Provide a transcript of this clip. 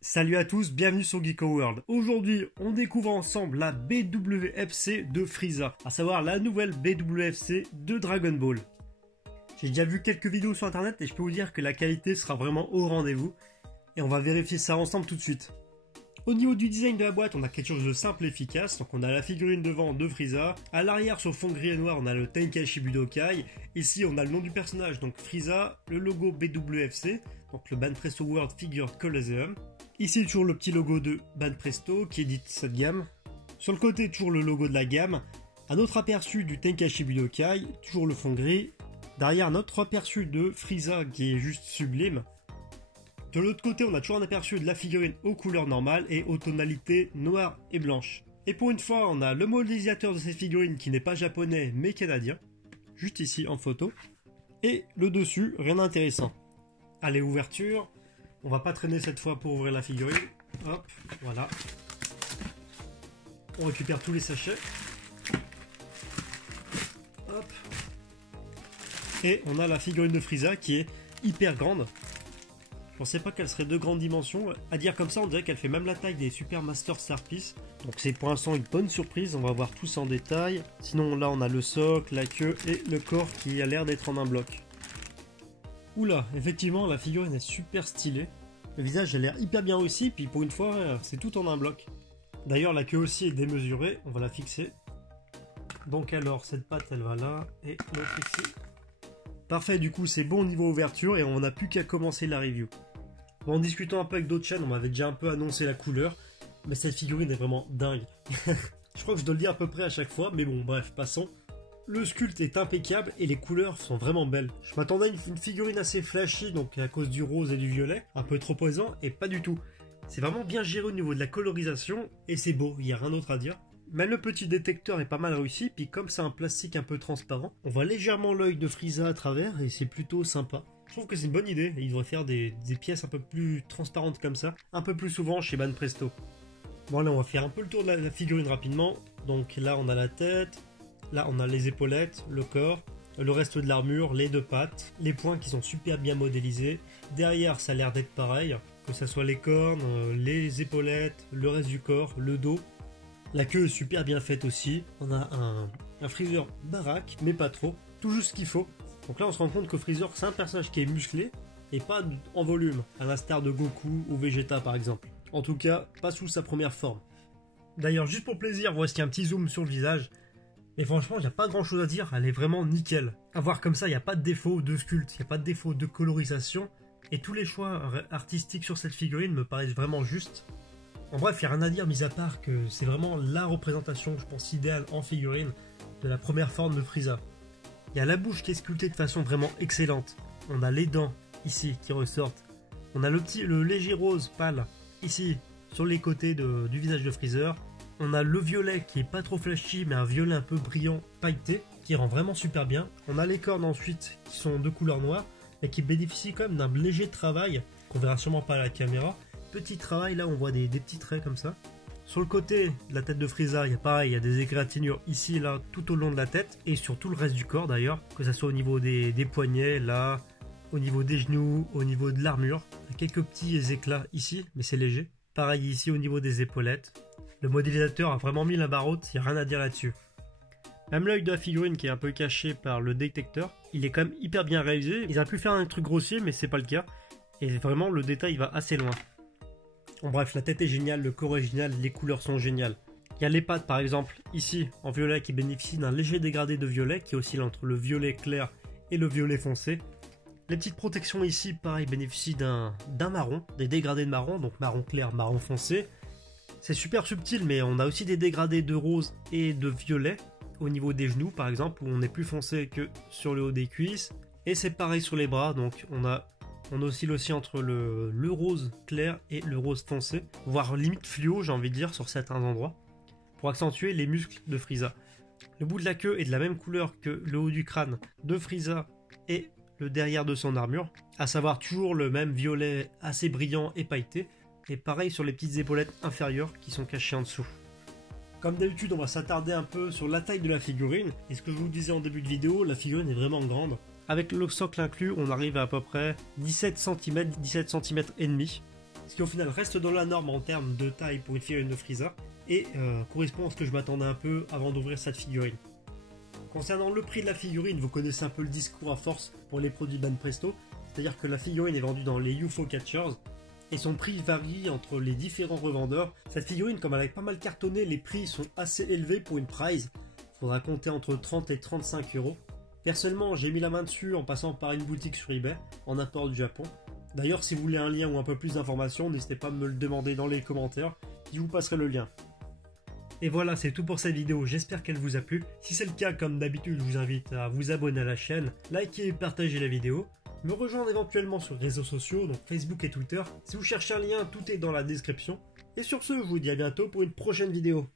Salut à tous, bienvenue sur Geeko World. Aujourd'hui, on découvre ensemble la BWFC de Frieza, à savoir la nouvelle BWFC de Dragon Ball. J'ai déjà vu quelques vidéos sur internet et je peux vous dire que la qualité sera vraiment au rendez-vous. Et on va vérifier ça ensemble tout de suite. Au niveau du design de la boîte, on a quelque chose de simple et efficace. Donc on a la figurine devant de Frieza. À l'arrière, sur fond gris et noir, on a le Tenkaichi Budokai. Ici, on a le nom du personnage, donc Frieza, le logo BWFC, donc le Banpresto World Figure Coliseum. Ici, toujours le petit logo de Banpresto qui édite cette gamme. Sur le côté, toujours le logo de la gamme. Un autre aperçu du Tenkaichi Budokai, toujours le fond gris. Derrière, un autre aperçu de Frieza qui est juste sublime. De l'autre côté, on a toujours un aperçu de la figurine aux couleurs normales et aux tonalités noires et blanches. Et pour une fois, on a le modélisateur de cette figurine qui n'est pas japonais mais canadien. Juste ici en photo. Et le dessus, rien d'intéressant. Allez, ouverture. On va pas traîner cette fois pour ouvrir la figurine. Hop, voilà. On récupère tous les sachets. Hop. Et on a la figurine de Frieza qui est hyper grande. Je pensais pas qu'elle serait de grande dimension. À dire comme ça, on dirait qu'elle fait même la taille des Super Master Star Piece. Donc c'est pour l'instant une bonne surprise. On va voir tout ça en détail. Sinon là, on a le socle, la queue et le corps qui a l'air d'être en un bloc. Oula, effectivement, la figurine est super stylée. Le visage a l'air hyper bien réussi, puis pour une fois, c'est tout en un bloc. D'ailleurs, la queue aussi est démesurée. On va la fixer. Donc alors, cette patte, elle va là, et l'autre ici. Parfait, du coup, c'est bon au niveau ouverture, et on n'a plus qu'à commencer la review. Bon, en discutant un peu avec d'autres chaînes, on m'avait déjà un peu annoncé la couleur, mais cette figurine est vraiment dingue. Je crois que je dois le dire à peu près à chaque fois, mais bon, bref, passons. Le sculpte est impeccable et les couleurs sont vraiment belles. Je m'attendais à une figurine assez flashy, donc à cause du rose et du violet, un peu trop présent, et pas du tout. C'est vraiment bien géré au niveau de la colorisation, et c'est beau, il n'y a rien d'autre à dire. Même le petit détecteur est pas mal réussi, puis comme c'est un plastique un peu transparent, on voit légèrement l'œil de Frieza à travers, et c'est plutôt sympa. Je trouve que c'est une bonne idée, et il devrait faire des pièces un peu plus transparentes comme ça, un peu plus souvent chez Banpresto. Bon là on va faire un peu le tour de la figurine rapidement. Donc là on a la tête. Là, on a les épaulettes, le corps, le reste de l'armure, les deux pattes, les poings qui sont super bien modélisés. Derrière, ça a l'air d'être pareil, que ce soit les cornes, les épaulettes, le reste du corps, le dos. La queue est super bien faite aussi. On a un Freezer baraque, mais pas trop. Tout juste ce qu'il faut. Donc là, on se rend compte que Freezer, c'est un personnage qui est musclé et pas en volume, à l'instar de Goku ou Vegeta par exemple. En tout cas, pas sous sa première forme. D'ailleurs, juste pour plaisir, voici un petit zoom sur le visage. Et franchement, il n'y a pas grand chose à dire, elle est vraiment nickel. À voir comme ça, il n'y a pas de défaut de sculpte, il n'y a pas de défaut de colorisation. Et tous les choix artistiques sur cette figurine me paraissent vraiment justes. En bref, il n'y a rien à dire, mis à part que c'est vraiment la représentation, je pense, idéale en figurine de la première forme de Frieza. Il y a la bouche qui est sculptée de façon vraiment excellente. On a les dents, ici, qui ressortent. On a le léger rose pâle, ici, sur les côtés du visage de Freezer. On a le violet qui est pas trop flashy, mais un violet un peu brillant, pailleté, qui rend vraiment super bien. On a les cornes ensuite qui sont de couleur noire et qui bénéficient quand même d'un léger travail, qu'on verra sûrement pas à la caméra. Petit travail, là on voit des petits traits comme ça. Sur le côté de la tête de Frieza, il y a pareil, il y a des égratignures ici et là, tout au long de la tête, et sur tout le reste du corps d'ailleurs, que ce soit au niveau des poignets, là, au niveau des genoux, au niveau de l'armure. Il y a quelques petits éclats ici, mais c'est léger. Pareil ici au niveau des épaulettes. Le modélisateur a vraiment mis la barre haute, il n'y a rien à dire là-dessus. Même l'œil de la figurine qui est un peu caché par le détecteur, il est quand même hyper bien réalisé. Ils auraient pu faire un truc grossier, mais c'est pas le cas. Et vraiment, le détail va assez loin. En bref, la tête est géniale, le corps est génial, les couleurs sont géniales. Il y a les pattes par exemple, ici, en violet, qui bénéficient d'un léger dégradé de violet, qui oscille entre le violet clair et le violet foncé. Les petites protections ici, pareil, bénéficient d'un marron, des dégradés de marron, donc marron clair, marron foncé. C'est super subtil, mais on a aussi des dégradés de rose et de violet au niveau des genoux, par exemple, où on est plus foncé que sur le haut des cuisses. Et c'est pareil sur les bras, donc on oscille aussi entre le rose clair et le rose foncé, voire limite fluo, j'ai envie de dire, sur certains endroits, pour accentuer les muscles de Frieza. Le bout de la queue est de la même couleur que le haut du crâne de Frieza et le derrière de son armure, à savoir toujours le même violet assez brillant et pailleté. Et pareil sur les petites épaulettes inférieures qui sont cachées en dessous. Comme d'habitude, on va s'attarder un peu sur la taille de la figurine. Et ce que je vous disais en début de vidéo, la figurine est vraiment grande. Avec le socle inclus, on arrive à peu près 17 cm, 17 cm et demi. ce qui au final reste dans la norme en termes de taille pour une figurine de Frieza, et correspond à ce que je m'attendais un peu avant d'ouvrir cette figurine. Concernant le prix de la figurine, vous connaissez un peu le discours à force pour les produits Banpresto, c'est-à-dire que la figurine est vendue dans les UFO Catchers, et son prix varie entre les différents revendeurs. Cette figurine, comme elle est pas mal cartonnée, les prix sont assez élevés pour une prize, il faudra compter entre 30 et 35 euros. Personnellement, j'ai mis la main dessus en passant par une boutique sur eBay, en import du Japon. D'ailleurs, si vous voulez un lien ou un peu plus d'informations, n'hésitez pas à me le demander dans les commentaires, je vous passerai le lien. Et voilà, c'est tout pour cette vidéo, j'espère qu'elle vous a plu. Si c'est le cas, comme d'habitude, je vous invite à vous abonner à la chaîne, liker et partager la vidéo, me rejoindre éventuellement sur les réseaux sociaux, donc Facebook et Twitter. Si vous cherchez un lien, tout est dans la description. Et sur ce, je vous dis à bientôt pour une prochaine vidéo.